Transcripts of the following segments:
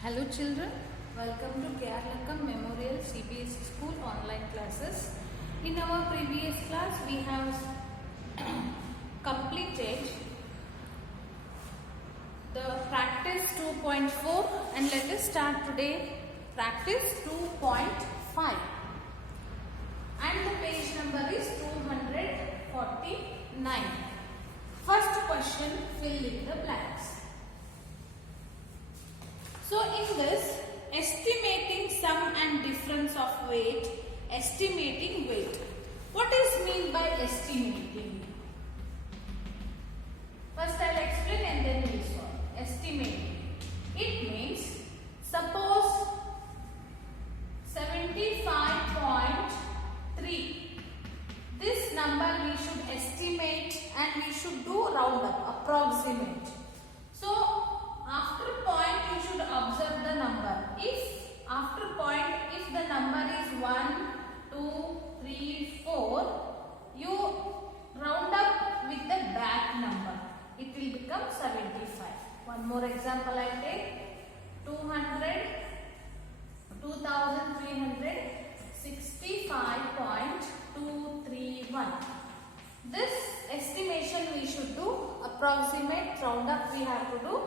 Hello children, welcome to K.R. Lakkam Memorial CBSE School online classes. In our previous class we have completed the practice 2.4 and let us start today practice 2.5 and the page number is 249. First question, fill in the blanks. So in this, estimating sum and difference of weight, estimating weight. What is mean by estimating? First I'll explain and then we'll solve. Estimating. It means, suppose 75.3. This number we should estimate and we should do round up, approximate. So after point you should observe the number. If after point, if the number is 1, 2, 3, 4, you round up with the back number. It will become 75. One more example I take. 2365.231. This estimation we should do, approximate, round up we have to do.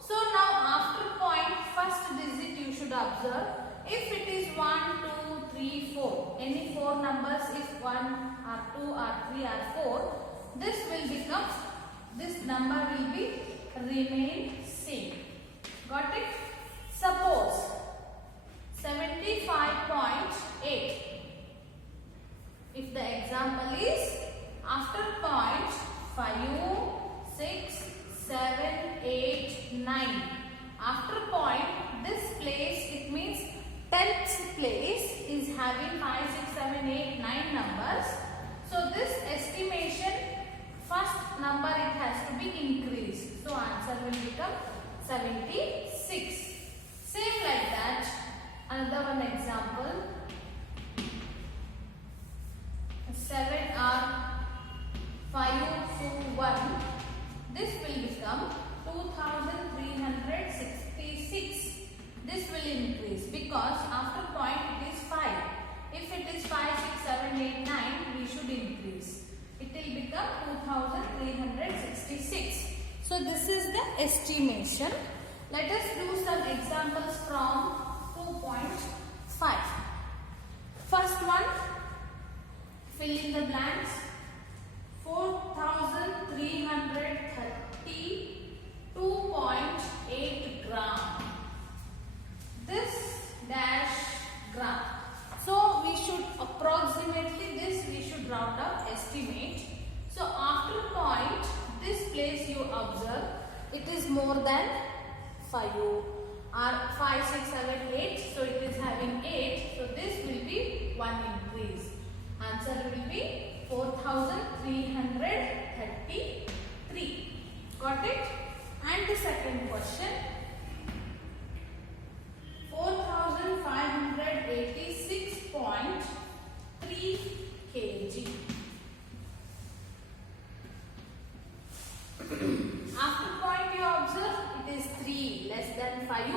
So now after point, first digit you should observe. If it is 1, 2, 3, 4, any 4 numbers, if 1 or 2 or 3 or 4, this will become, this number will be remain same. Got it? Suppose 75.8. If the example is after point 5, 6, 7, 8, 9. After point, this place, it means 10th place is having 5, 6, 7, 8, 9 numbers. So this estimation, first number it has to be increased. So answer will become 76. Same like that. Another one example. 7 or 5, 2, 1. This will become 2366. This will increase because after point it is 5. If it is 5, 6, 7, 8, 9, we should increase. It will become 2366. So this is the estimation. Let us do some examples from 2.5. First one, fill in the blanks. 4,332.8 gram. This dash gram. So we should approximately this we should round up, estimate. So after point, this place you observe, it is more than 5 or 5, 6, 7, 8. So it is having 8. So this will be 1 increase. Answer will be 4,333. Got it? And the second question, 4,586.3 kg. After point you observe, it is 3 less than 5.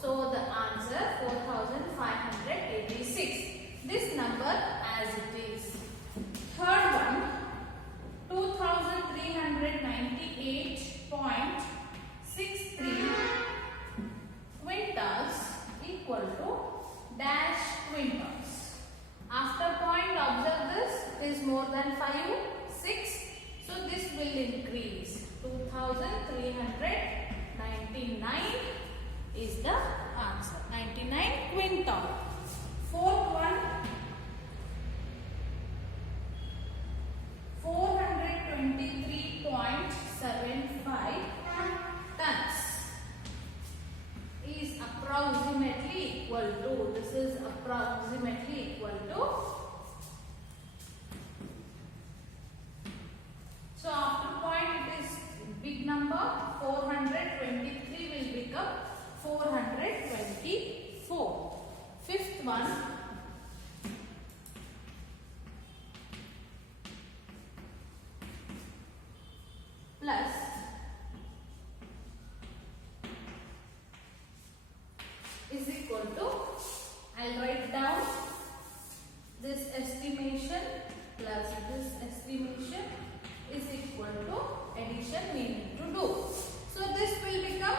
So the answer 4,586. This number as it is. Third one, 2,398.63 quintals equal to dash quintals. After point, observe this, it is more than 5, 6. So this will increase. 2,399 is the answer. 99 quintal. Fourth one, 423.75 tons is approximately equal to, this is approximately equal to, so after point it is big number, 423 will become 424. Fifth one, plus I'll write down this estimation plus this estimation is equal to addition we need to do. So this will become,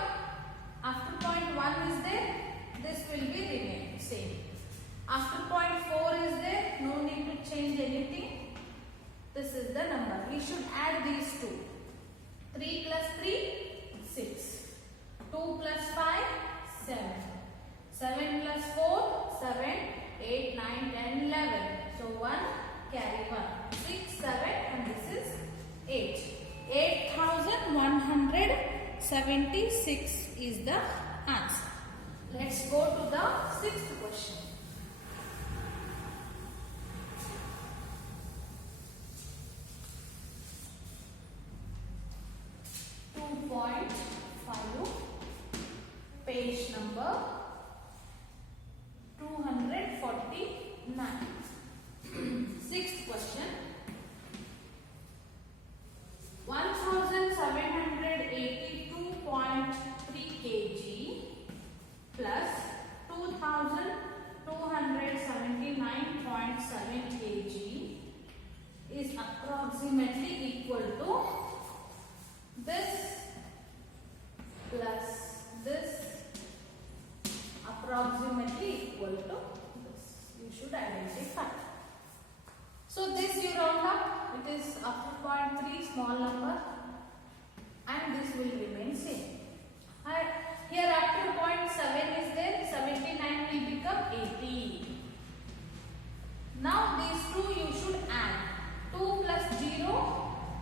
after point 1 is there, this will be remain same. After point 4 is there, no need to change anything. This is the number. We should add these two. 3 plus 3, 6. 2 plus 5, 7. 7 plus 4, 7. 8, 9, 10, 11. So 1, carry 1. 6, 7 and this is 8. 8,176 is the answer. Let's go to the 6th question. Page number 249. 6th question. 1782.3 kg plus 2279.7 kg is approximately equal to this plus this, approximately equal to this. You should identify. So this you round up, it is after point 3 small number and this will remain same. Here after point 7 is there, 79 will become 80. Now these two you should add. 2 plus 0,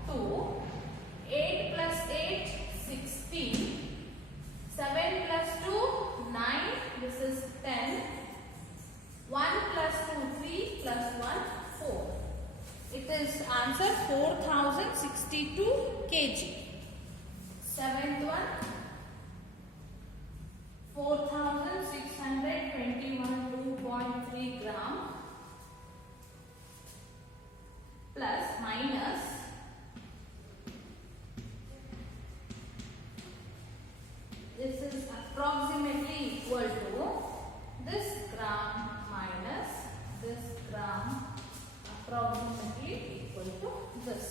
2. 8 plus 8, 16. 7 plus 2, 9. This is 10. 1 plus 2, 3 plus 1, 4. It is answer 4062 kg. 7th one, 4621.2.3 gram plus minus this is approximately equal to this gram minus this gram, approximately equal to this.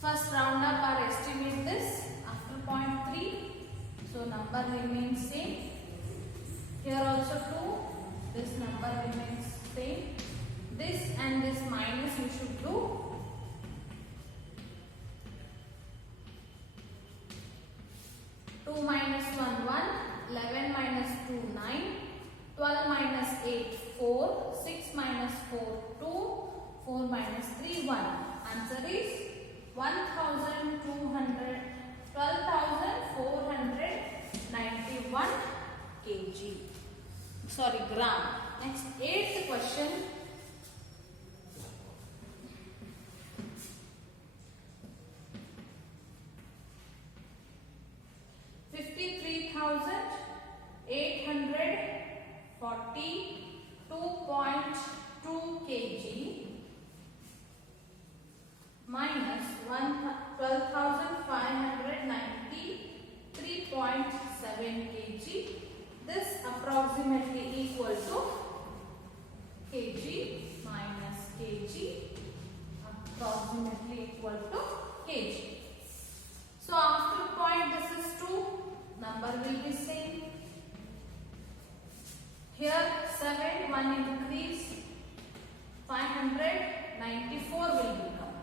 First round up or estimate this after point 3. So number remains same. Here also 2. This number remains same. This and this minus you should do. 2 minus 1, 1. 11 minus 2, 9. 12 minus 8, 4. 6 minus 4, 2. 4 minus 3, 1. Answer is 12,491 kg. Sorry, gram. Next, 8th question. $53,842.2 kg minus 12,593.7 kg. This approximately equal to kg minus kg, approximately equal to kg. So after point this is 2, number will be same. Here 7, 1 increase, 594 will become.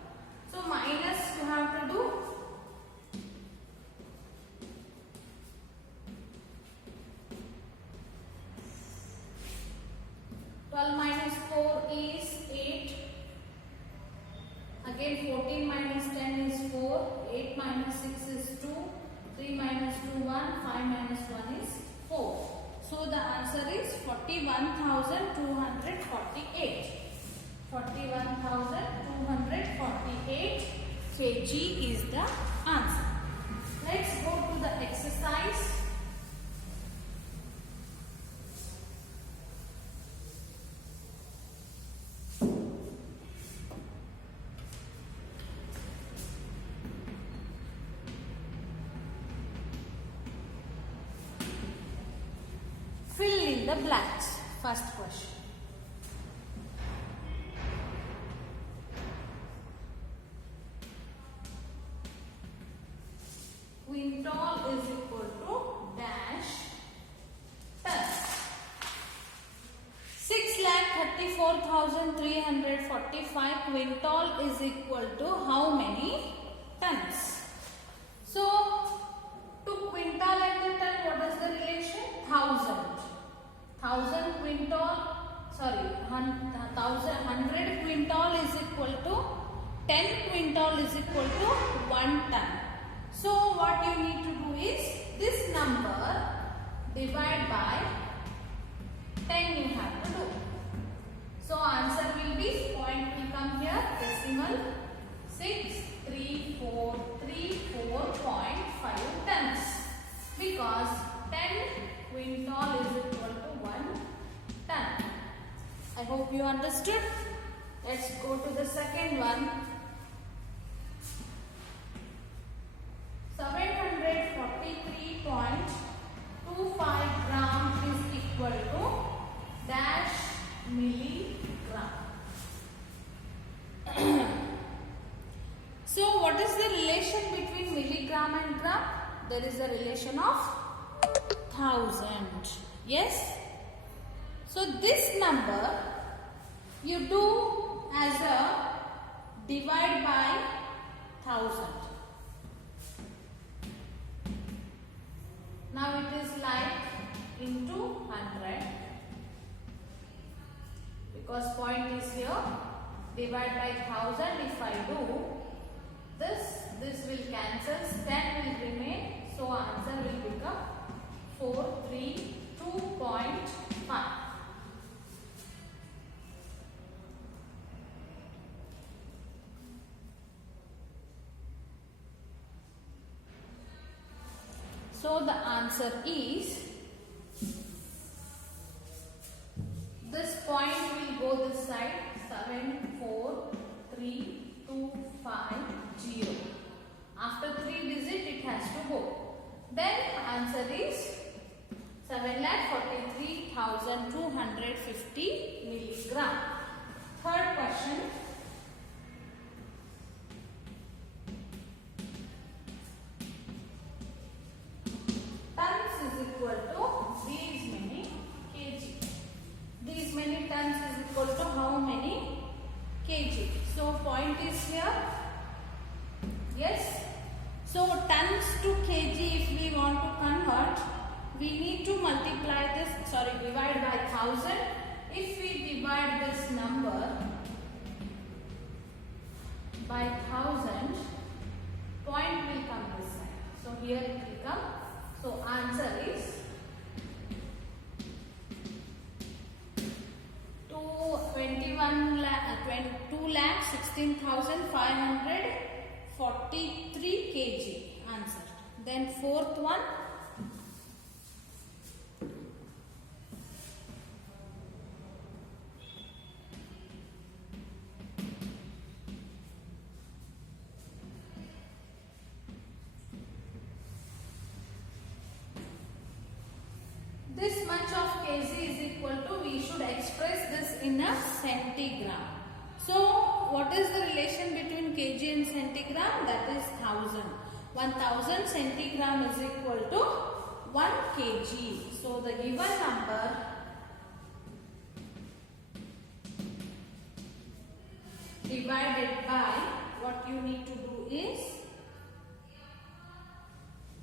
So minus you have to do. 12 minus 4 is 8. Again 14 minus 10 is 4. 8 minus 6 is 2. 3 minus 2, 1. 5 minus 1 is 4. So the answer is 41,248. 41,248 kg is the answer. Let's go to the exercise. Fill in the blanks. first question. Quintal is equal to dash tons. 6,34,345 quintal is equal to how many tons? So, to quintal and the ton, what is the relation? 1,000. 1,000 quintal, sorry, 100 quintal is equal to 10 quintal is equal to 1 ton. So, what you need to do is this number divide by 10 you have to do. So, answer will be, point will come here, decimal 63,434.5 tons, because 10 quintal is equal to 1 ton. I hope you understood. Let's go to the second one. 743.25 gram is equal to dash milligram. So what is the relation between milligram and gram? There is a relation of 1000. Yes? So this number you do as a divide by 1000. Now it is like into 100, because point is here, divide by 1000. If I do this will cancel, 10 will remain, so answer will become 432.5. So the answer is, this point will go this side, 743,250. After 3 digits it has to go. Then answer is 7,43,250 milligram. Third question. Tons is equal to these many kg. These many tons is equal to how many kg? So point is here. Yes. So tons to kg, if we want to convert, we need to multiply this, divide by 1000. If we divide this number by 1000, point will come this side. So here it will come. So answer is 2,16,543 kg. Answer. Then fourth one. This much of kg is equal to, we should express this in a centigram. So what is the relation between kg and centigram? That is 1000. 1000 centigram is equal to 1 kg. So the given number divided by, what you need to do is,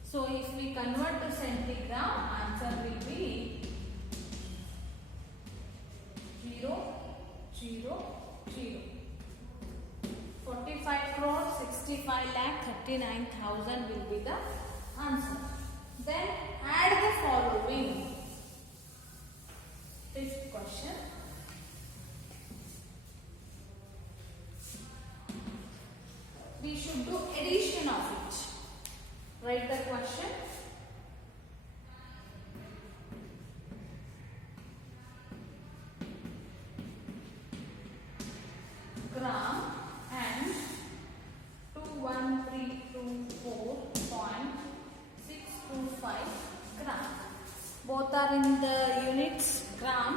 so if we convert to centigram, answer will be 0, 0, 0. 45 crore 65 lakh 39,000 will be the answer. Then add the following. Fifth question. We should do addition of it. Write the question. Gram and 21324.625 gram. Both are in the units gram.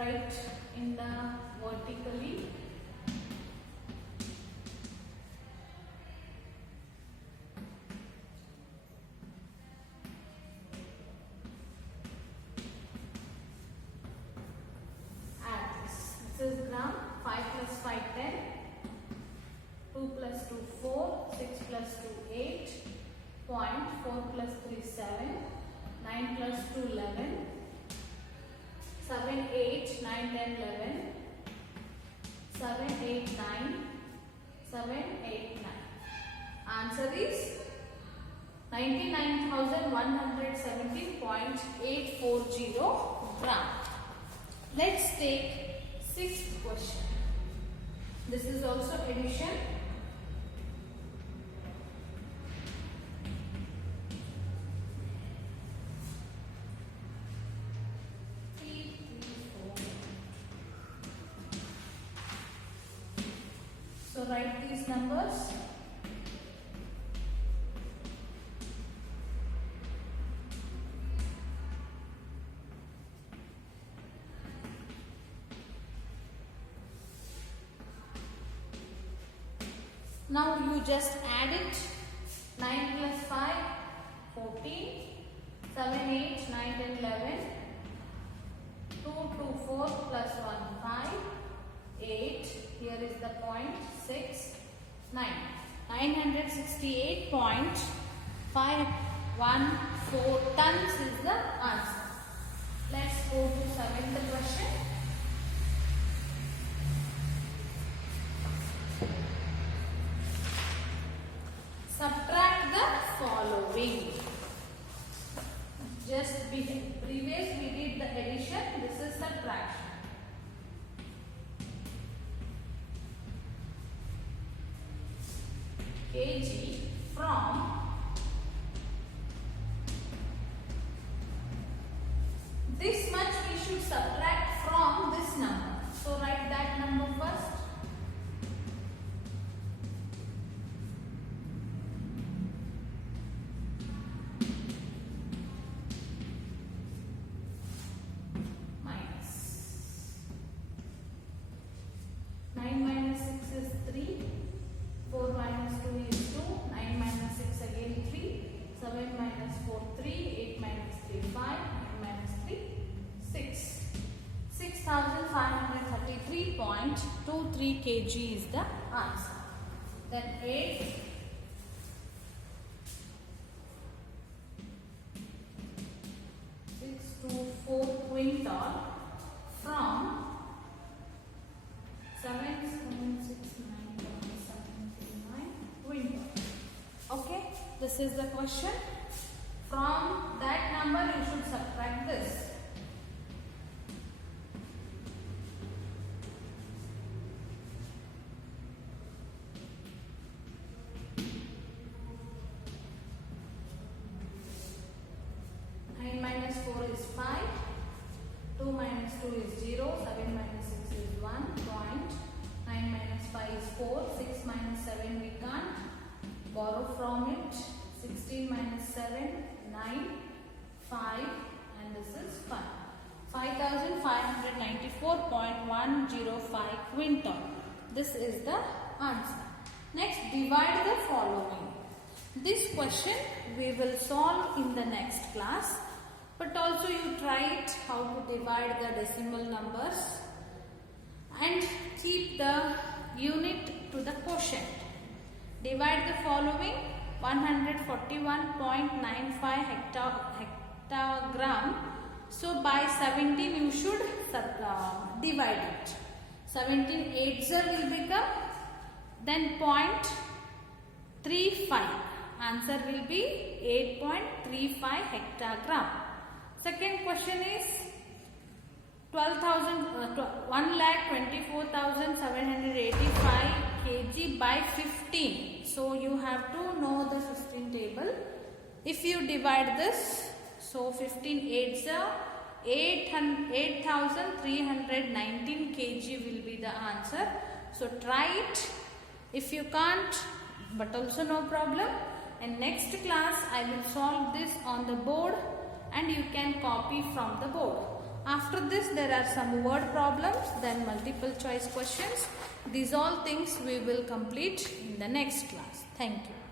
write in the vertically. This is gram. 5 plus 5 10, 2 plus 2 4, 6 plus 2 8, point, 4 plus 3 7, 9 plus 2 11, 7 8 9 10 11, 7 8 9, 7 8 9. Answer is 99,170.840 gram. Let's take sixth question. This is also addition. So write these numbers. Now you just add it. 9 plus 5, 14, 7, 8, 9, 10, 11, 2, 2, 4 plus 1, 5, 8, here is the point, 6, 9. 968.514 tons is the answer. Let's go to 7th question. Subtract the following. Just previous we did the addition, this is subtraction. Kg from this much we should subtract from this number. So write that number first. Minus 9 minus 6 is 3. 4 minus 2 is 2, 9 minus 6 again 3, 7 minus 4 3, 8 minus 3 5, 9 minus 3 6. 6,533.23 kg is the answer. Then 8. 624 quintal from 7,769.739 quintal. Okay, this is the question. From that number you should subtract this. Minus 4 is 5, 2 minus 2 is 0, 7 minus 6 is 1, point, 9 minus 5 is 4, 6 minus 7 we can't borrow from it, 16 minus 7, 9, 5 and this is 5. 5,594.105 quintal. This is the answer. Next, divide the following. This question we will solve in the next class. But also you try it how to divide the decimal numbers and keep the unit to the quotient. Divide the following: 141.95 hectagram. So by 17 you should divide it. 17 8s will become then 0.35. Answer will be 8.35 hectagram. Second question is 1,24,785 kg by 15. So you have to know the 15 table. If you divide this, so 15 8s are 8,319 kg will be the answer. So try it. If you can't, but also no problem. In next class I will solve this on the board and you can copy from the board. After this, there are some word problems, then multiple choice questions. These all things we will complete in the next class. Thank you.